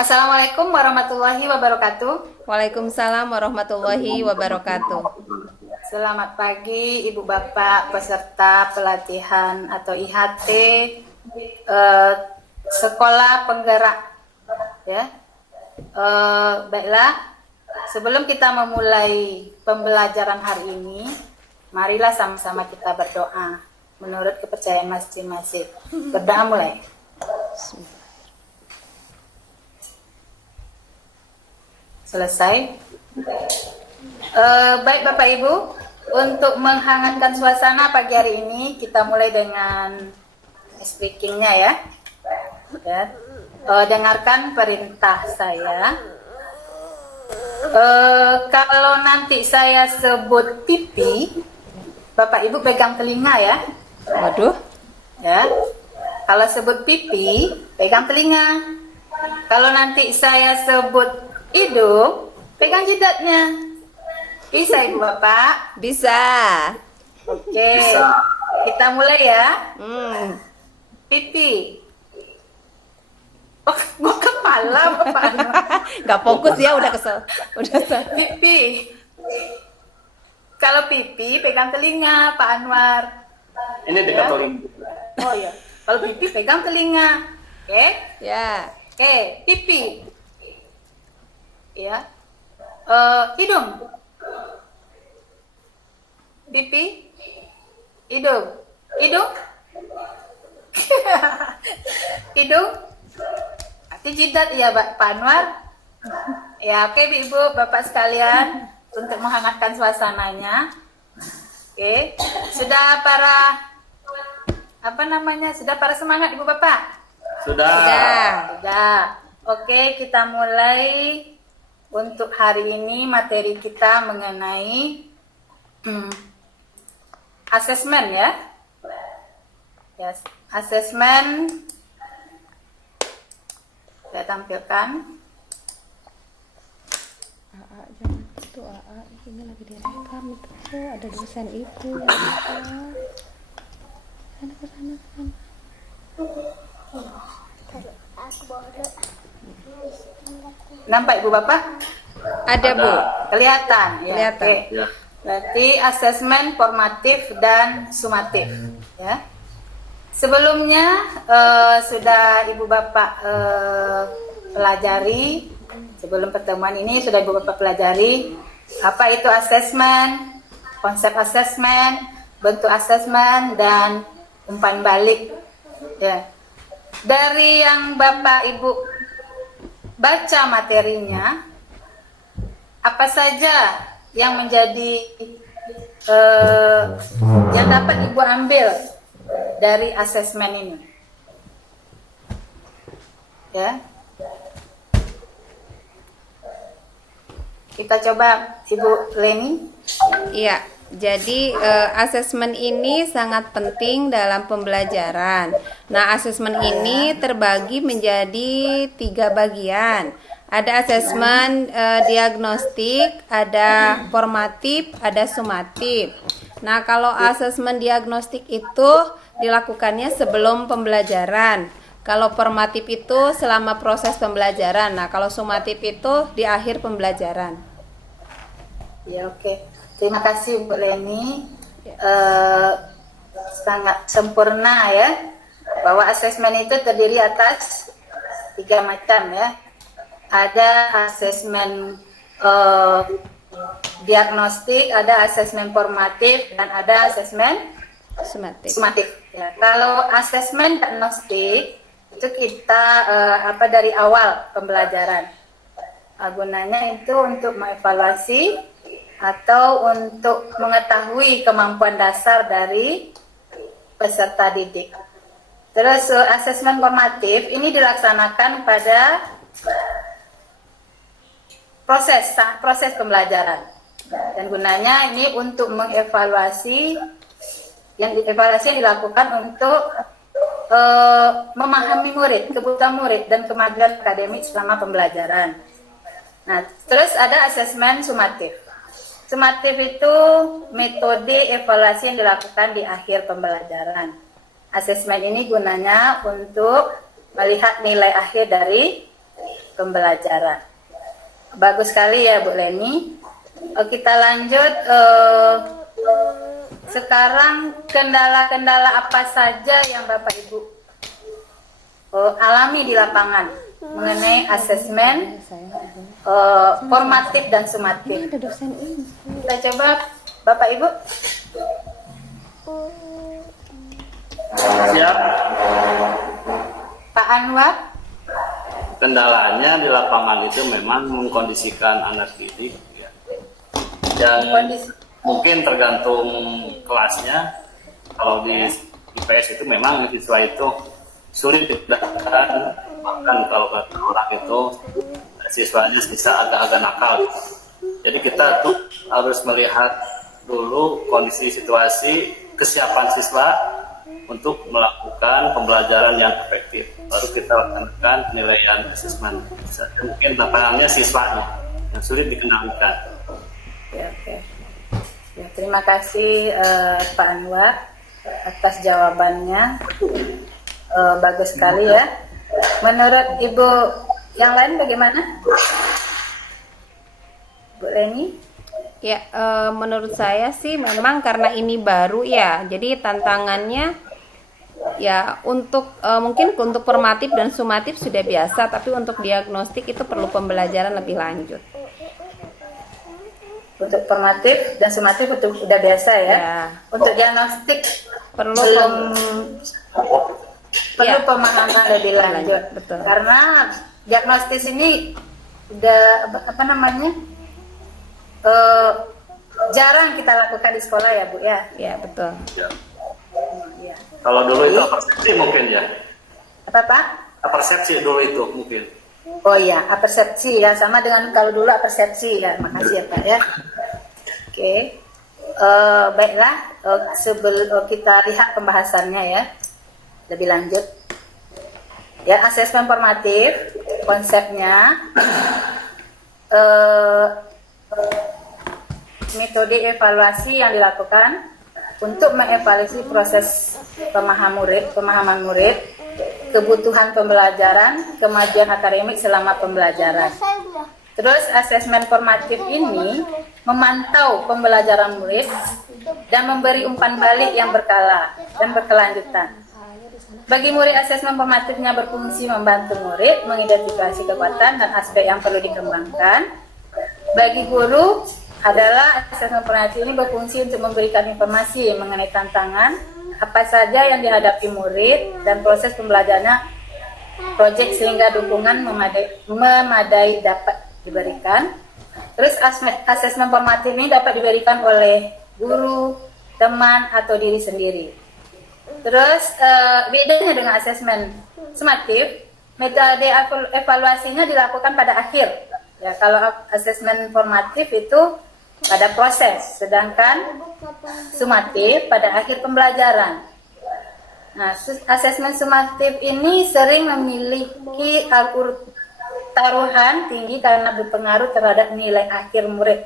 Assalamualaikum warahmatullahi wabarakatuh. Waalaikumsalam warahmatullahi wabarakatuh. Selamat pagi Ibu Bapak peserta pelatihan atau IHT Sekolah Penggerak. Ya, baiklah. Sebelum kita memulai pembelajaran hari ini, marilah sama-sama kita berdoa menurut kepercayaan masing-masing. Berdoa mulai. Selesai. Baik Bapak Ibu, untuk menghangatkan suasana pagi hari ini, kita mulai dengan speakingnya ya. Dengarkan perintah saya. Kalau nanti saya sebut pipi, Bapak Ibu pegang telinga ya. Waduh. Ya. Kalau sebut pipi, pegang telinga. Kalau nanti saya sebut hidung, pegang jidatnya. Bisa Ibu Bapak? Bisa. Oke. Kita mulai ya. Pipi. Oh, gua kepala Bapak. Gak fokus ya, udah kesel. Udah. Pipi. Kalau pipi pegang telinga Pak Anwar. Ini dekat telinga. Oh iya. Kalau pipi pegang telinga. Oke? Ya. Oke, pipi. Ya. Hidung. Pipi. Hidung. Hidung. Hidung. Hati jidat ya Pak Anwar. Ya, oke Ibu Bapak sekalian, untuk menghangatkan suasananya. Oke. Sudah para semangat Ibu Bapak? Sudah. Sudah. Oke, kita mulai. Untuk hari ini materi kita mengenai asesmen ya. Yes, asesmen. Saya tampilkan. Jangan itu ini lagi direkam itu ada dosen itu sana ke sana. Nampak Ibu Bapak? Ada Bu. Kelihatan ya. Kelihatan. Oke. Ya. Berarti asesmen formatif dan sumatif ya. Sebelumnya sudah Ibu Bapak pelajari, sebelum pertemuan ini sudah Ibu Bapak pelajari apa itu asesmen, konsep asesmen, bentuk asesmen, dan umpan balik ya. Dari yang Bapak Ibu baca materinya, apa saja yang menjadi yang dapat Ibu ambil dari asesmen ini? Ya. Kita coba Ibu Leni. Iya. Jadi asesmen ini sangat penting dalam pembelajaran. Nah, asesmen ini terbagi menjadi 3 bagian. Ada asesmen diagnostik, ada formatif, ada sumatif. Nah, kalau asesmen diagnostik itu dilakukannya sebelum pembelajaran. Kalau formatif itu selama proses pembelajaran. Nah, kalau sumatif itu di akhir pembelajaran. Ya, oke. Terima kasih Bu Leni. Sangat sempurna ya. Bahwa asesmen itu terdiri atas 3 macam ya. Ada asesmen diagnostik, ada asesmen formatif, dan ada asesmen sumatif. Ya. Kalau asesmen diagnostik itu kita dari awal pembelajaran. Gunanya itu untuk mengevaluasi atau untuk mengetahui kemampuan dasar dari peserta didik. Terus asesmen formatif ini dilaksanakan pada proses pembelajaran, dan gunanya ini untuk mengevaluasi yang dilakukan untuk memahami murid, kebutuhan murid, dan kemajuan akademik selama pembelajaran. Nah, terus ada asesmen sumatif. Sumatif itu metode evaluasi yang dilakukan di akhir pembelajaran. Asesmen ini gunanya untuk melihat nilai akhir dari pembelajaran. Bagus sekali ya Bu Leni. Kita lanjut. Sekarang kendala-kendala apa saja yang Bapak Ibu alami di lapangan mengenai asesmen formatif dan sumatif. Kita coba Bapak Ibu. Siap. Pak Anwar. Kendalanya di lapangan itu memang mengkondisikan anak didik ya. Yang mungkin tergantung kelasnya. Kalau di IPS itu memang siswa itu sulit dipindahkan, bahkan kalau kata orang itu siswanya bisa agak-agak nakal. Jadi kita tuh harus melihat dulu kondisi situasi, kesiapan siswa untuk melakukan pembelajaran yang efektif. Baru kita lakukan penilaian asesmen. Mungkin lapangannya siswanya yang sulit dikendalikan. Oke. Ya, terima kasih Pak Anwar atas jawabannya. Bagus sekali ya. Menurut Ibu yang lain bagaimana? Bu Leni? Ya, menurut saya sih memang karena ini baru ya, jadi tantangannya ya untuk mungkin untuk formatif dan sumatif sudah biasa, tapi untuk diagnostik itu perlu pembelajaran lebih lanjut. Untuk formatif dan sumatif itu udah biasa ya. Ya. Untuk diagnostik Perlu perlu Ya. pemahaman lebih lanjut. Betul. Karena diagnostis ini udah apa namanya? Jarang kita lakukan di sekolah ya Bu ya. Ya, betul. Ya. Iya. Kalau dulu itu persepsi mungkin ya. Apa Pak? Persepsi dulu itu mungkin. Oh iya, apersepsi ya, sama dengan kalau dulu apersepsi ya. Makasih ya Pak ya. Oke. Baiklah, sebelum kita lihat pembahasannya ya lebih lanjut. Ya, asesmen formatif konsepnya metode evaluasi yang dilakukan untuk mengevaluasi proses pemahaman murid, kebutuhan pembelajaran, kemajuan akademik selama pembelajaran. Terus asesmen formatif ini memantau pembelajaran murid dan memberi umpan balik yang berkala dan berkelanjutan. Bagi murid, asesmen formatifnya berfungsi membantu murid mengidentifikasi kekuatan dan aspek yang perlu dikembangkan. Bagi guru adalah asesmen formatif ini berfungsi untuk memberikan informasi mengenai tantangan apa saja yang dihadapi murid dan proses pembelajarannya, proyek sehingga dukungan memadai dapat diberikan. Terus asesmen formatif ini dapat diberikan oleh guru, teman, atau diri sendiri. Terus bedanya dengan asesmen sumatif, metode evaluasinya dilakukan pada akhir. Ya, kalau asesmen formatif itu pada proses, sedangkan sumatif pada akhir pembelajaran. Nah, asesmen sumatif ini sering memiliki taruhan tinggi karena berpengaruh terhadap nilai akhir murid,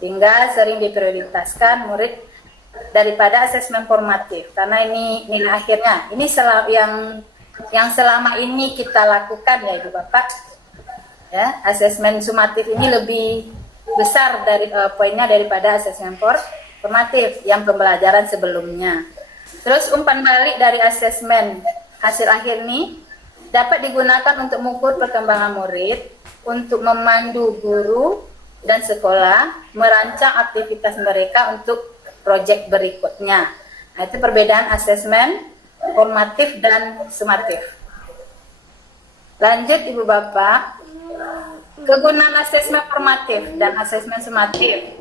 hingga sering diprioritaskan murid daripada asesmen formatif karena ini nilai akhirnya. Ini yang selama ini kita lakukan ya Ibu Bapak. Ya, asesmen sumatif ini lebih besar dari poinnya daripada asesmen formatif yang pembelajaran sebelumnya. Terus umpan balik dari asesmen hasil akhir ini dapat digunakan untuk mengukur perkembangan murid, untuk memandu guru dan sekolah merancang aktivitas mereka untuk proyek berikutnya. Nah, itu perbedaan asesmen formatif dan sumatif. Lanjut Ibu Bapak. Kegunaan asesmen formatif dan asesmen sumatif.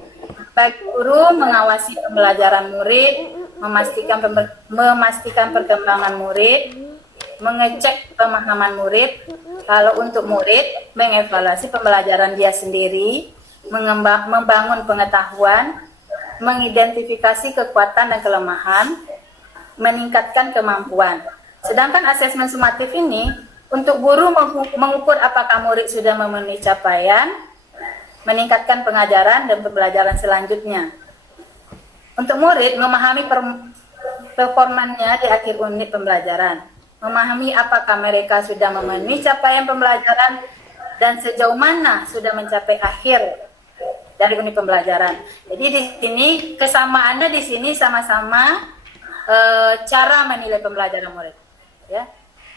Bagi guru mengawasi pembelajaran murid, memastikan perkembangan murid, mengecek pemahaman murid. Kalau untuk murid, mengevaluasi pembelajaran dia sendiri, membangun pengetahuan, mengidentifikasi kekuatan dan kelemahan, meningkatkan kemampuan. Sedangkan asesmen sumatif ini untuk guru mengukur apakah murid sudah memenuhi capaian, meningkatkan pengajaran dan pembelajaran selanjutnya. Untuk murid memahami performanya di akhir unit pembelajaran, memahami apakah mereka sudah memenuhi capaian pembelajaran dan sejauh mana sudah mencapai akhir dari unit pembelajaran. Jadi di sini kesamaannya di sini sama-sama cara menilai pembelajaran murid. Ya,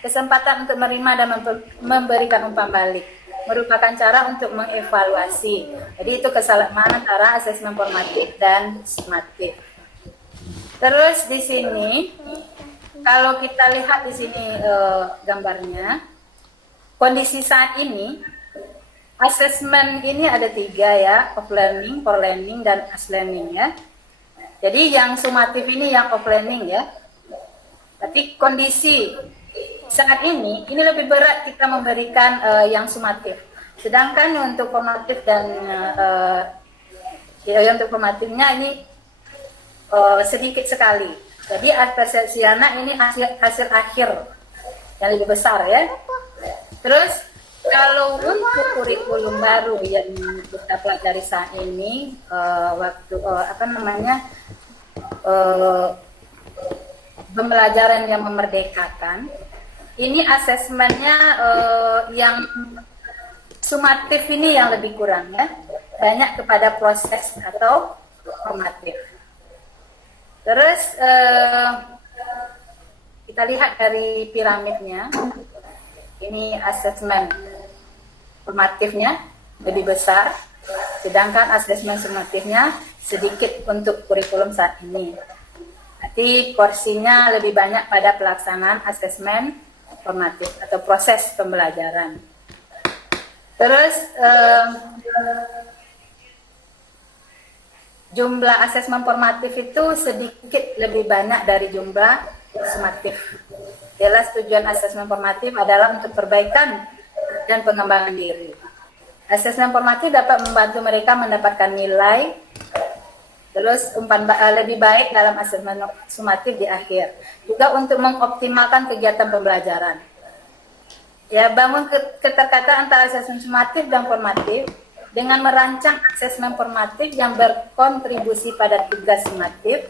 kesempatan untuk menerima dan memberikan umpan balik merupakan cara untuk mengevaluasi. Jadi itu kesamaan antara asesmen formatif dan sumatif. Terus di sini kalau kita lihat di sini gambarnya, kondisi saat ini asesmen ini ada 3 ya, off learning, for learning, dan as learning ya. Jadi yang sumatif ini yang off learning ya. Tapi kondisi saat ini lebih berat kita memberikan yang sumatif. Sedangkan untuk formatif dan untuk formatifnya ini sedikit sekali. Jadi persepsi anak ini hasil akhir yang lebih besar ya. Terus kalau untuk kurikulum baru yang kita pelajari saat ini pembelajaran yang memerdekakan, ini asesmennya yang sumatif ini yang lebih kurang ya, banyak kepada proses atau formatif. Terus kita lihat dari piramidnya, ini asesmen formatifnya lebih besar, sedangkan asesmen sumatifnya sedikit untuk kurikulum saat ini. Nanti porsinya lebih banyak pada pelaksanaan asesmen formatif atau proses pembelajaran. Terus jumlah asesmen formatif itu sedikit lebih banyak dari jumlah sumatif. Jelas tujuan asesmen formatif adalah untuk perbaikan dan pengembangan diri. Asesmen formatif dapat membantu mereka mendapatkan nilai, terus lebih baik dalam asesmen sumatif di akhir. Juga untuk mengoptimalkan kegiatan pembelajaran. Ya, bangun keterkaitan antara asesmen sumatif dan formatif dengan merancang asesmen formatif yang berkontribusi pada tugas sumatif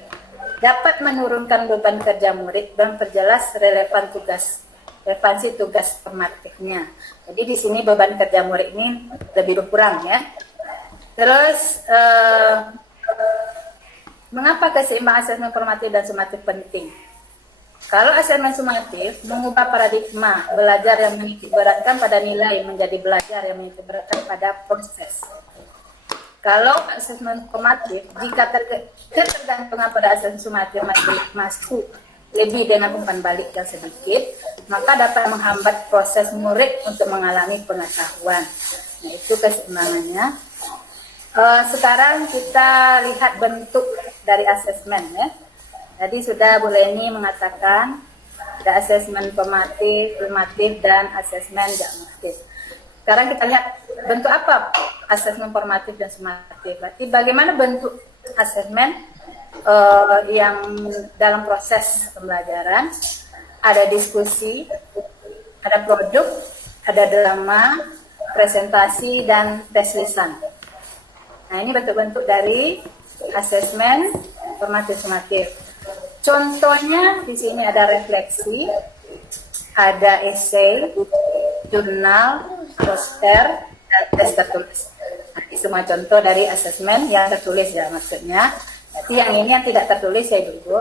dapat menurunkan beban kerja murid dan perjelas relevansi tugas formatifnya. Jadi di sini beban kerja murid ini lebih berkurang ya. Terus mengapa keseimbangan asesmen formatif dan sumatif penting? Kalau asesmen sumatif mengubah paradigma belajar yang menitikberatkan pada nilai menjadi belajar yang menitikberatkan pada proses. Kalau asesmen formatif, jika ketergantungan pada asesmen sumatif masuk lebih dengan umpan balik yang sedikit, maka dapat menghambat proses murid untuk mengalami pengetahuan. Nah, itu keseimbangannya. Sekarang kita lihat bentuk dari asesmen ya. Tadi sudah Bu Leni mengatakan ada asesmen formatif, dan asesmen diagnostik. Sekarang kita lihat bentuk apa asesmen formatif dan sumatif. Berarti bagaimana bentuk asesmen yang dalam proses pembelajaran. Ada diskusi, ada produk, ada drama, presentasi, dan tes lisan. Nah, ini bentuk-bentuk dari asesmen formatif sumatif. Contohnya di sini ada refleksi, ada esai, jurnal, poster, dan tes tertulis. Nah, ini semua contoh dari asesmen yang tertulis ya maksudnya. Jadi yang ini yang tidak tertulis ya Ibu.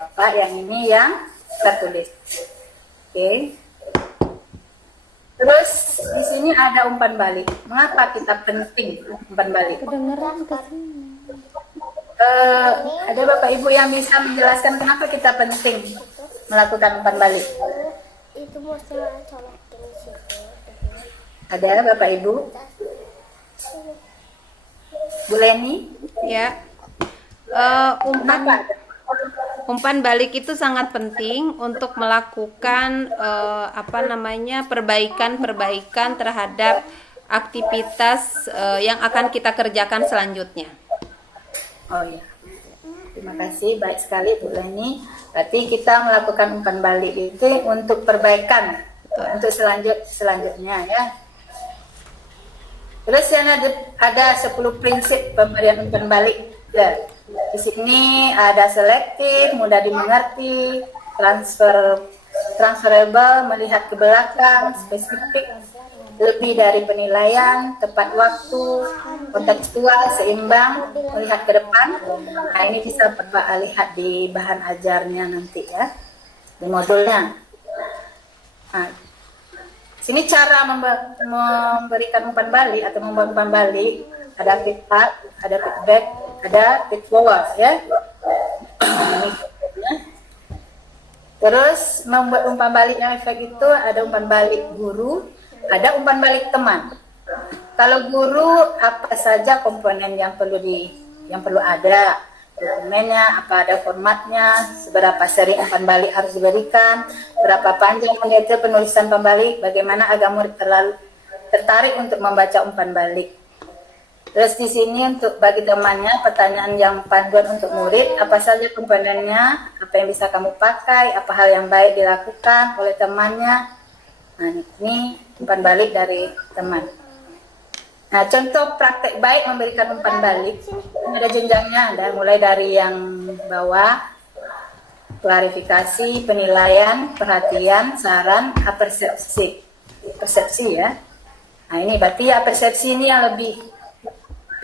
Bapak yang ini yang tertulis. Oke. Terus di sini ada umpan balik. Mengapa kita penting umpan balik? Kedengeran ke sini. Ada Bapak Ibu yang bisa menjelaskan kenapa kita penting melakukan umpan balik? Itu masalah colokin situ. Ada Bapak Ibu? Bu Leni? Ya. Kenapa? Umpan balik itu sangat penting untuk melakukan perbaikan terhadap aktivitas yang akan kita kerjakan selanjutnya. Oh ya, terima kasih, baik sekali Bu Leni. Berarti kita melakukan umpan balik itu untuk perbaikan, untuk selanjutnya ya. Terus yang ada 10 prinsip pemberian umpan balik. Ya. Di sini ada selektif, mudah dimengerti, transferable, melihat ke belakang, spesifik, lebih dari penilaian, tepat waktu, kontekstual, seimbang, melihat ke depan. Nah, ini bisa Bapak lihat di bahan ajarnya nanti ya, di modulnya. Nah, sini cara memberikan umpan balik atau membuat umpan balik, ada feedback, ada feed forward ya. Ini contohnya. Terus membuat umpan balik yang efek itu ada umpan balik guru, ada umpan balik teman. Kalau guru, apa saja komponen yang perlu ada, dokumennya, apa ada formatnya, seberapa sering umpan balik harus diberikan, berapa panjang mendetail penulisan pembalik, bagaimana agar murid tertarik untuk membaca umpan balik. Terus di sini untuk bagi temannya pertanyaan yang panduan untuk murid, apa saja komponennya, apa yang bisa kamu pakai, apa hal yang baik dilakukan oleh temannya. Nah, ini umpan balik dari teman. Nah, contoh praktek baik memberikan umpan balik, ada jenjangnya, ada mulai dari yang bawah, klarifikasi, penilaian, perhatian, saran, persepsi ya. Nah, ini berarti ya persepsi ini yang lebih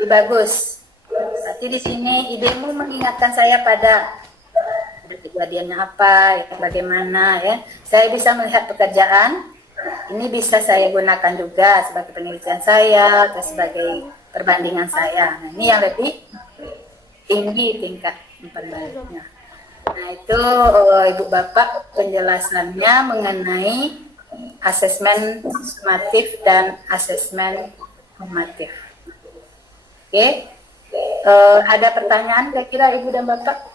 bagus. Berarti di sini idemu mengingatkan saya pada kejadiannya apa, ya, bagaimana ya. Saya bisa melihat pekerjaan, ini bisa saya gunakan juga sebagai penelitian saya atau sebagai perbandingan saya. Nah, ini yang lebih tinggi tingkat umpan baliknya. Nah, itu Ibu Bapak penjelasannya mengenai asesmen sumatif dan asesmen formatif. Oke, ada pertanyaan kira-kira Ibu dan Bapak?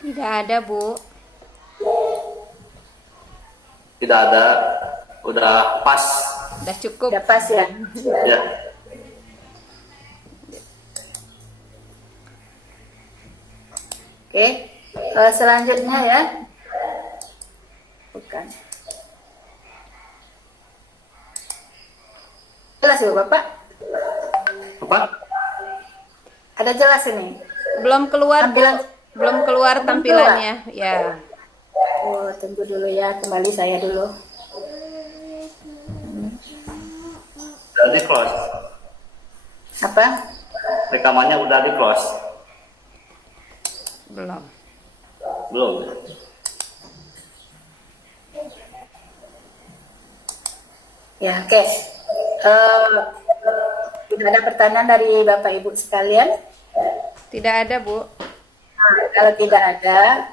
Tidak ada, Bu. Tidak ada, udah pas. Udah cukup. Udah pas ya? Ya. Oke, selanjutnya ya. Bukan. Jelas Ibu Bapak? Apa? Ada jelas ini? Belum keluar, Bu. Tampilan- Belum keluar Belum tampilannya. Ya. Oh, tunggu dulu ya, kembali saya dulu. Udah di close. Apa? Rekamannya udah di close. Belum. Belum. Ya, oke. Sudah ada pertanyaan dari Bapak Ibu sekalian? Tidak ada, Bu. Nah, kalau tidak ada,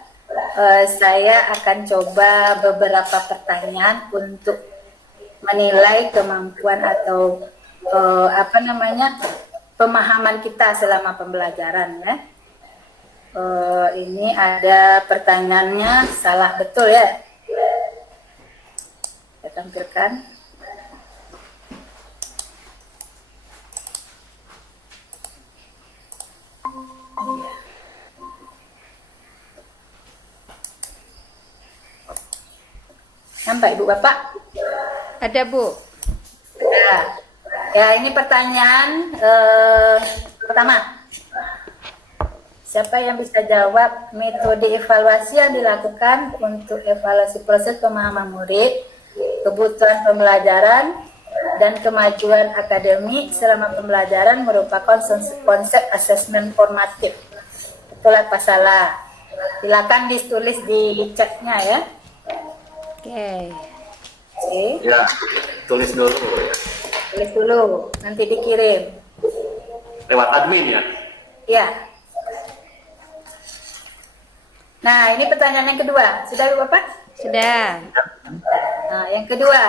saya akan coba beberapa pertanyaan untuk menilai kemampuan atau pemahaman kita selama pembelajaran ya. Ini ada pertanyaannya salah betul ya. Saya tampilkan. Nampak Ibu Bapak? Ada, Bu. Ya, ini pertanyaan pertama. Siapa yang bisa jawab metode evaluasi yang dilakukan untuk evaluasi proses pemahaman murid, kebutuhan pembelajaran, dan kemajuan akademik selama pembelajaran merupakan konsep asesmen formatif. Betul apa salah? Silakan ditulis di chatnya ya. Oke. Oke, Ya, tulis dulu. tulis dulu, nanti dikirim. Lewat admin ya. Ya. Nah, ini pertanyaan yang kedua. Sudah Bu Bapak? Sudah. Nah, yang kedua.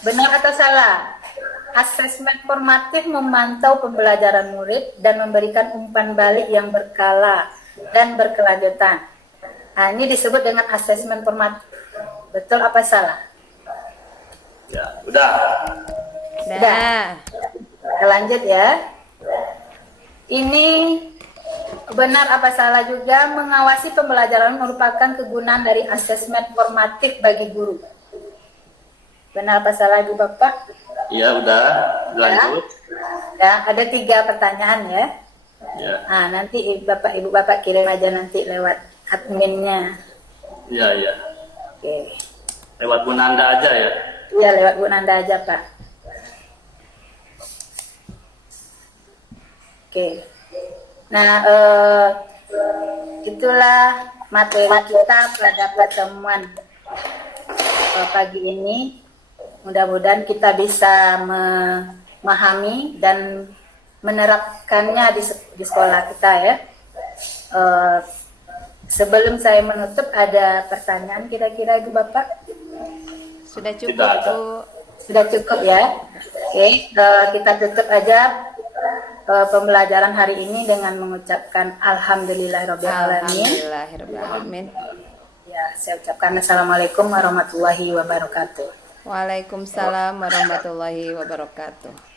Benar atau salah? Asesmen formatif memantau pembelajaran murid dan memberikan umpan balik yang berkala dan berkelanjutan. Nah, ini disebut dengan asesmen formatif. Betul apa salah? Ya, udah. Sudah. Kita lanjut ya. Ini benar apa salah juga, mengawasi pembelajaran merupakan kegunaan dari asesmen formatif bagi guru. Benar apa salah Ibu Bapak? Iya, udah. Lanjut. Ya, ada 3 pertanyaan ya. Ya. Nah, nanti Ibu Bapak kirim aja nanti lewat adminnya. Iya, iya. Oke. Lewat Bu Nanda aja ya. Ya, lewat Bu Nanda aja, Pak. Oke. Nah, itulah materi kita pada pertemuan pagi ini. Mudah-mudahan kita bisa memahami dan menerapkannya di sekolah kita ya. Sebelum saya menutup, ada pertanyaan kira-kira Ibu Bapak? Sudah cukup, Tidak ada. Bu. Sudah cukup ya? Oke, kita tutup aja pembelajaran hari ini dengan mengucapkan Alhamdulillahirrahmanirrahim. Alhamdulillahirrahmanirrahim. Ya, saya ucapkan Assalamualaikum warahmatullahi wabarakatuh. Waalaikumsalam warahmatullahi wabarakatuh.